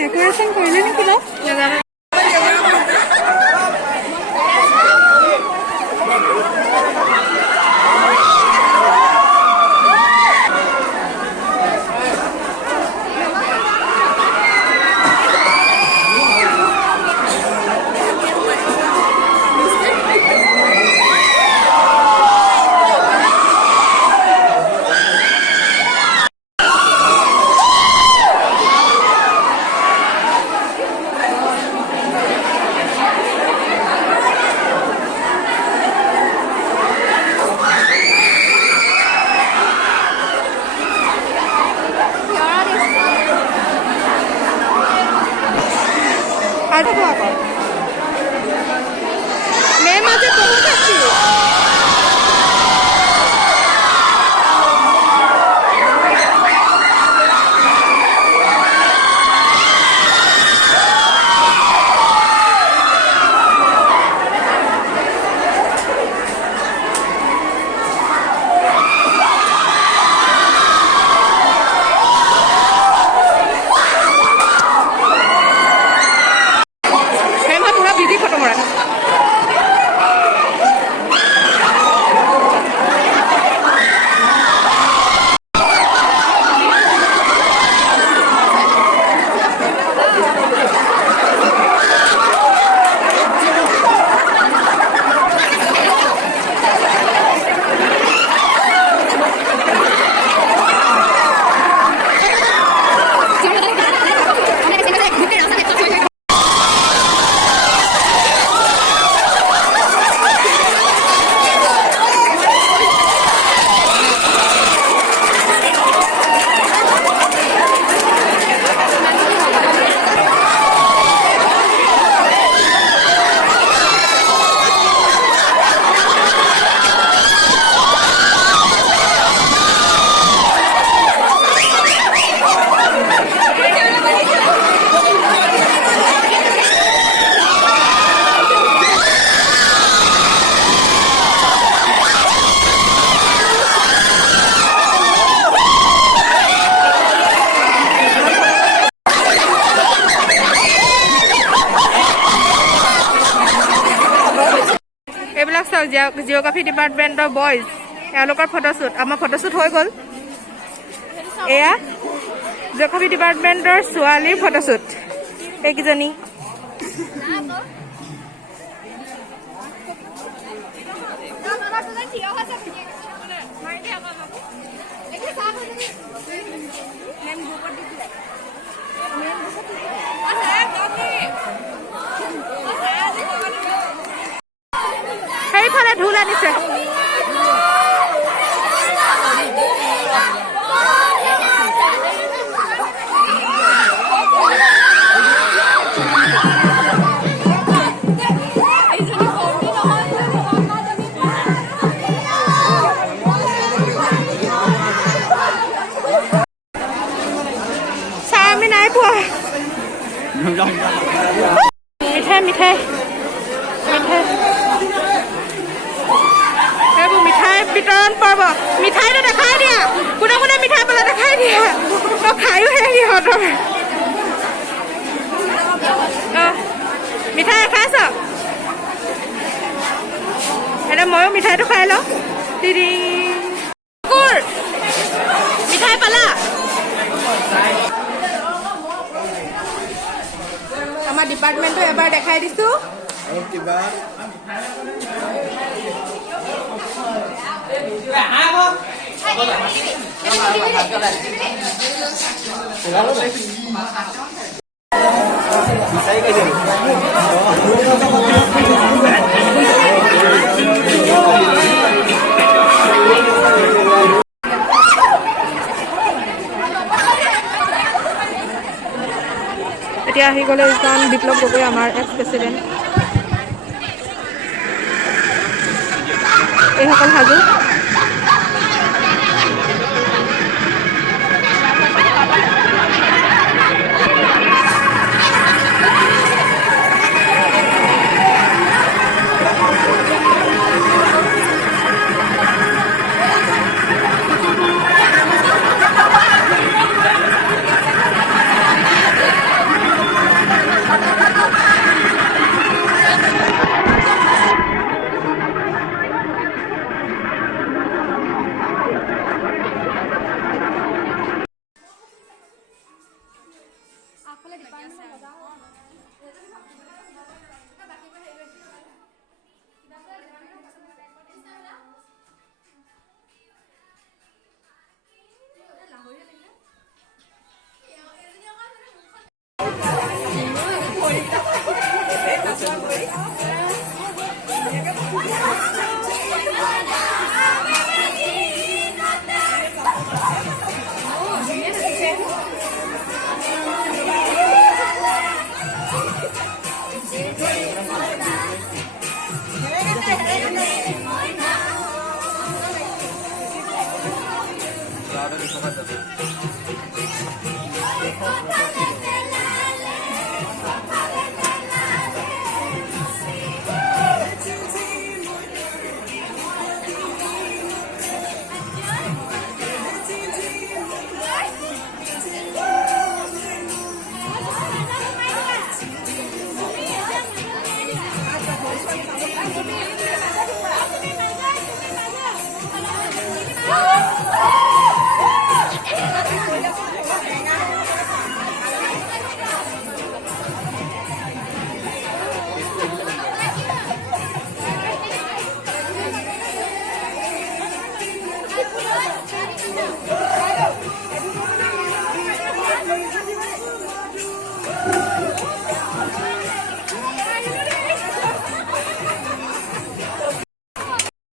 Decoration কৰিলে নেকি ন? Geography ডিপাৰ্টমেণ্টৰ বয়জ এওঁলোকৰ ফটোশ্বুট আমাৰ ফটোশ্বুট হৈ গ'ল এয়া জিঅ'গ্ৰাফি ডিপাৰ্টমেণ্টৰ ছোৱালীৰ ফটোশ্বুট এইকেইজনী সেইফালে ঢোল আনিছে আমি নাই পোৱা মিঠাই মিঠাই মিঠাই এইবোৰ মিঠাই বিতৰণ পৰ্ব মিঠাইটো দেখাই দিয়া কোনে কোনে মিঠাই পালে দেখাই দিয়া তই খায়ো হে সিহঁতৰ মিঠাই খাইছ এতিয়া ময়ো মিঠাইটো খাই লওঁ দিদি মিঠাই পালা আমাৰ ডিপাৰ্টমেণ্টটো এবাৰ দেখাই দিছো এতিয়া আহি গ'লে কাৰণ বিপ্লৱ গগৈ আমাৰ এক্স প্ৰেচিডেণ্ট এইসকল সাজু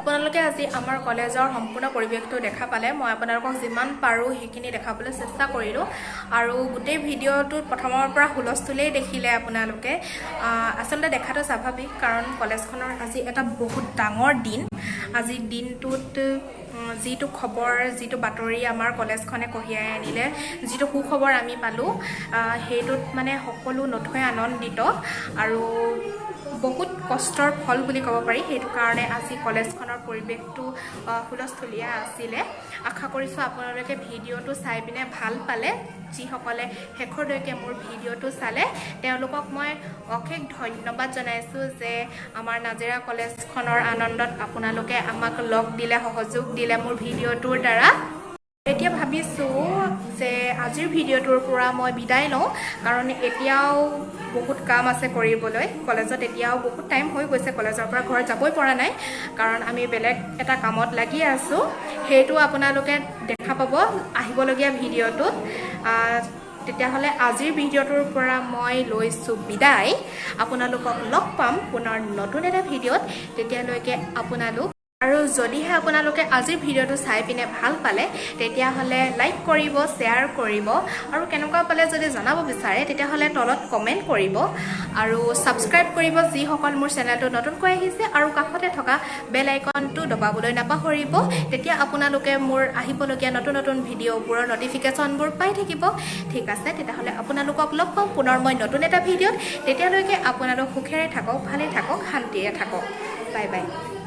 আপোনালোকে আজি আমাৰ কলেজৰ সম্পূৰ্ণ পৰিৱেশটো দেখা পালে মই আপোনালোকক যিমান পাৰো সেইখিনি দেখাবলৈ চেষ্টা কৰিলো আৰু গোটেই ভিডিঅ'টোত প্ৰথমৰ পৰা হুলস্থুলেই দেখিলে আপোনালোকে আসলে দেখাটো স্বাভাৱিক কাৰণ কলেজখনৰ আজি এটা বহুত ডাঙৰ দিন আজি দিনটোত যিটো খবৰ যিটো বাতৰি আমাৰ কলেজখনে কঢ়িয়াই আনিলে যিটো সুখবৰ আমি পালোঁ সেইটোত মানে সকলো নথৈ আনন্দিত আৰু বহুত কষ্টৰ ফল বুলি ক'ব পাৰি সেইটো কাৰণে আজি কলেজখনৰ পৰিৱেশটো হুলস্থুলীয়া আছিলে আশা কৰিছোঁ আপোনালোকে ভিডিঅ'টো চাই পিনে ভাল পালে যিসকলে শেষৰলৈকে মোৰ ভিডিঅ'টো চালে তেওঁলোকক মই অশেষ ধন্যবাদ জনাইছোঁ যে আমাৰ নাজিৰা কলেজখনৰ আনন্দত আপোনালোকে আমাক লগ দিলে সহযোগ দিলে মোৰ ভিডিঅ'টোৰ দ্বাৰা এতিয়া ভাবিছোঁ যে আজিৰ ভিডিঅ'টোৰ পৰা মই বিদায় লওঁ কাৰণ এতিয়াও বহুত কাম আছে কৰিবলৈ কলেজত এতিয়াও বহুত টাইম হৈ গৈছে কলেজৰ পৰা ঘৰত যাবই পৰা নাই কাৰণ আমি বেলেগ এটা কামত লাগি আছোঁ সেইটো আপোনালোকে দেখা পাব আহিবলগীয়া ভিডিঅ'টোত তেতিয়াহ'লে আজিৰ ভিডিঅ'টোৰ পৰা মই লৈছোঁ বিদায় আপোনালোকক লগ পাম পুনৰ নতুন এটা ভিডিঅ'ত তেতিয়ালৈকে আপোনালোক আৰু যদিহে আপোনালোকে আজিৰ ভিডিঅ'টো চাই পিনে ভাল পালে তেতিয়াহ'লে লাইক কৰিব শ্বেয়াৰ কৰিব আৰু কেনেকুৱা পালে যদি জনাব বিচাৰে তেতিয়াহ'লে তলত কমেণ্ট কৰিব আৰু ছাবস্ক্ৰাইব কৰিব যিসকল মোৰ চেনেলটো নতুনকৈ আহিছে আৰু কাষতে থকা বেল আইকনটো দবাবলৈ নাপাহৰিব তেতিয়া আপোনালোকে মোৰ আহিবলগীয়া নতুন নতুন ভিডিঅ'বোৰৰ নটিফিকেশ্যনবোৰ পাই থাকিব ঠিক আছে তেতিয়াহ'লে আপোনালোকক লগ পাম পুনৰ মই নতুন এটা ভিডিঅ'ত তেতিয়ালৈকে আপোনালোক সুখেৰে থাকক ভালে থাকক শান্তিৰে থাকক বাই বাই